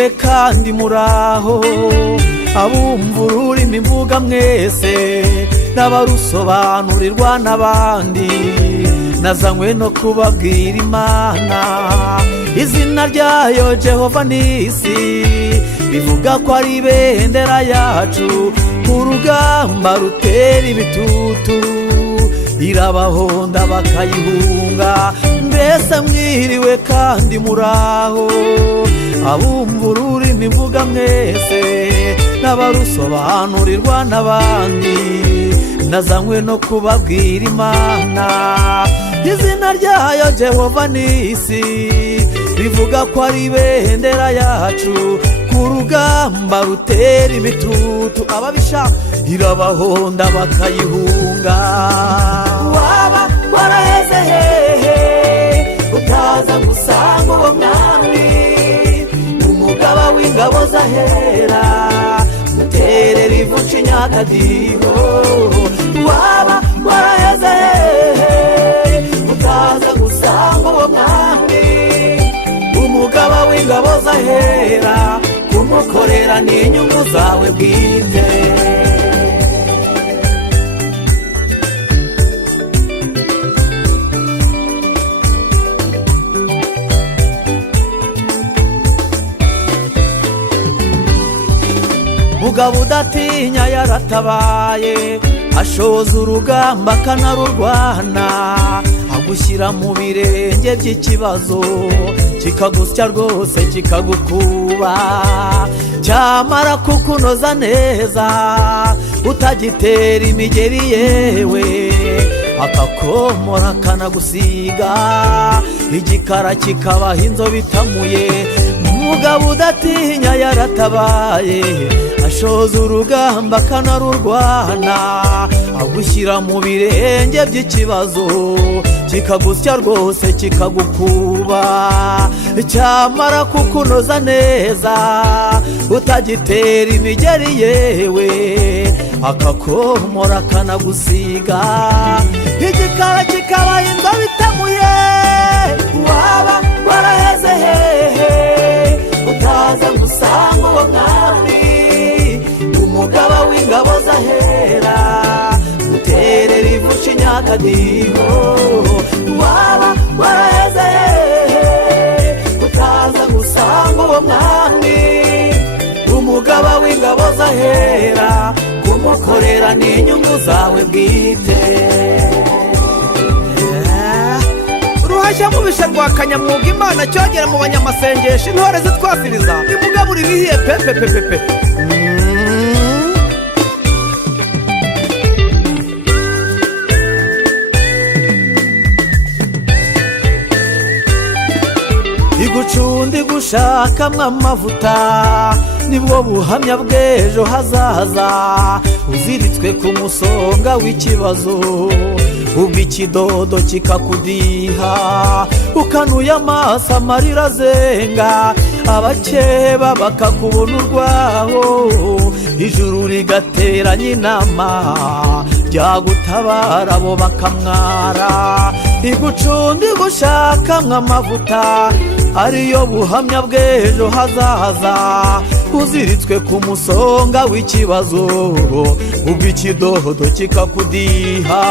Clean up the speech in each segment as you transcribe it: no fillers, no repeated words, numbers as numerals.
mwiriwe kandi muraho abumva ururimi mvuga mwese n'abarusobanurirwa n'abandi nazanywe no kubabwira Imana izina ryayo Jehova nisi bivuga ko ari ibendera yacu urugamba rutera ibitutu irabahonda bakayihunga mbese mwiriwe kandi muraho abumva ururimi mvuga mwese n'abarusobanurirwa n'abandi nazanywe no kubabwira Imana izina ryayo Jehova nisi bivuga ko ari ibendera yacu urugamba rutera ibitutu ababisha irabahonda bakayihunga waba waraheze hehe utaza gusanga uwo mwami umugaba w'ingabo zahera muterera ivu Cinyakadiho waba waraheze hehe utaza gusanga uwo mwami umugaba w'ingabo zahera kumukorera n'inyungu zawe bwite mugabo udatinya yaratabaye ashoza urugamba akanarurwana agushyira mu birenge by'ikibazo kikagusya rwose kikagukuba cyamara kukunoza neza utagitera imigeri yewe akakomora akanagusiga igikara kikabaha inzobe itamuye mugabo udatinya yaratabaye ashoza urugamba akanarurwana agushyira mu birenge by'ikibazo kikagusya rwose kikagukuba cyamara kukunoza neza utagitera imigeri yewe akakomora akanagusiga igikara kikabaha inzobe itamuye waba waraheze hehe utaza gusanga uwo mwami umugaba w'ingabo zahera muterera ivu Cinyakadiho waba waraheze hehe utaza gusanga uwo mwami umugaba w'ingabo zahera kumukorera n'inyungu zawe bwite ruhashya mubisha rwa kanyamwuga Imana cyogera mu banyamasengesho intore zitwasiriza imugabura ibihiye pepepepepe igucundi gushakamwe amavuta nibwo buhamya bw'ejo hazaza uziritswe ku musonga w'ikibazo ubwo ikidodo kikakudiha ukanuye amaso amarira azenga abakeba bakakubona urwaho ijuru rigateranya inama ryagutabara bo bakamwara igucundi gushakamwe amavuta ariyo buhamya bw'ejo hazaza uziritswe ku musonga w'ikibazo ubwo ikidodo kikakudiha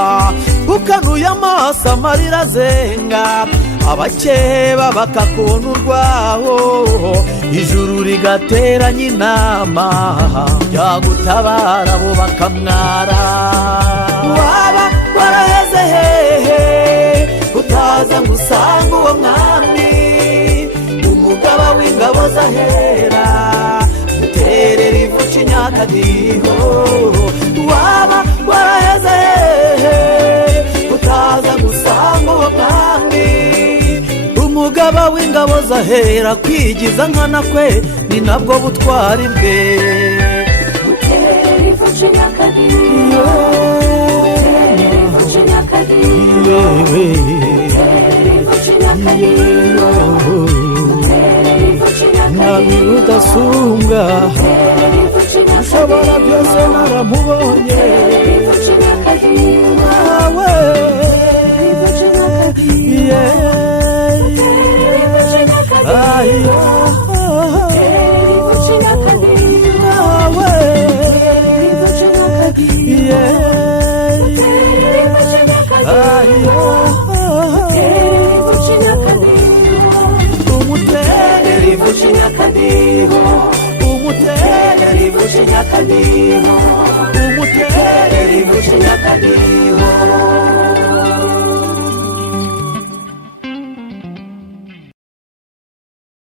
ukanuye amaso amarira azenga abakeba bakakubona urwaho ijuru rigateranya inama ryagutabara bo bakamwara waba waraheze hehe utaza gusanga uwo mwami umugaba w'ingabo zahera muterera ivu Cinyakadiho waba waraheze hehe utaza gusanga uwo mwami umugaba w'ingabo zahera kwigiza nkana kwe ni nabwo butwari bwe muterera ivu Cinyakadiho mwami udasumbwa ushobora byose naramubonye nawe ivuje nyakadiho umutere ivuje nyakadiho